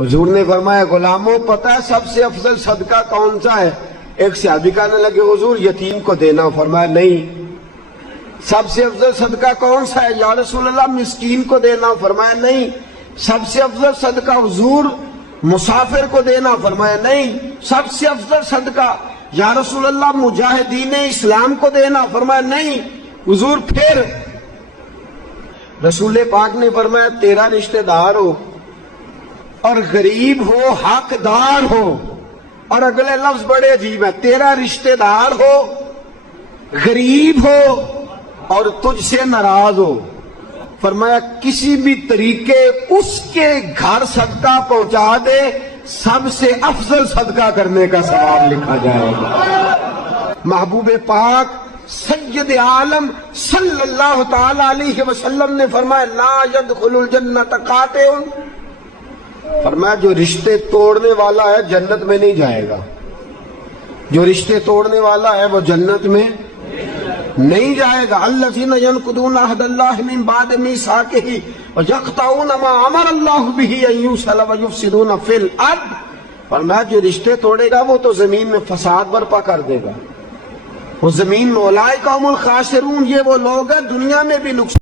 حضور نے فرمایا غلاموں پتہ ہے سب سے افضل صدقہ کون سا ہے؟ ایک صحابی کہنے لگے حضور یتیم کو دینا، فرمایا نہیں۔ سب سے افضل صدقہ کون سا ہے یا رسول اللہ؟ مسکین کو دینا، فرمایا نہیں۔ سب سے افضل صدقہ حضور مسافر کو دینا، فرمایا نہیں۔ سب سے افضل صدقہ یا رسول اللہ مجاہدین اسلام کو دینا، فرمایا نہیں۔ حضور پھر رسول پاک نے فرمایا تیرا رشتہ دار ہو اور غریب ہو، حقدار ہو، اور اگلے لفظ بڑے عجیب ہیں، تیرا رشتہ دار ہو، غریب ہو اور تجھ سے ناراض ہو، فرمایا کسی بھی طریقے اس کے گھر صدقہ پہنچا دے، سب سے افضل صدقہ کرنے کا ثواب لکھا جائے گا۔ محبوب پاک سید عالم صلی اللہ تعالی علیہ وسلم نے فرمایا لا يدخل الجنت قاطع، فرمایا جو رشتے توڑنے والا ہے جنت میں نہیں جائے گا، جو رشتے توڑنے والا ہے وہ جنت میں نہیں جائے گا۔ الذین ینقضون عہد اللہ من بعد میثاقہ ویقطعون ما امر اللہ بہ ان یوصل ویفسدون فی الارض، فرمایا جو رشتے توڑے گا وہ تو زمین میں فساد برپا کر دے گا، وہ زمین میں اولئک هم الخاسرون، یہ وہ لوگ ہیں دنیا میں بھی نقصان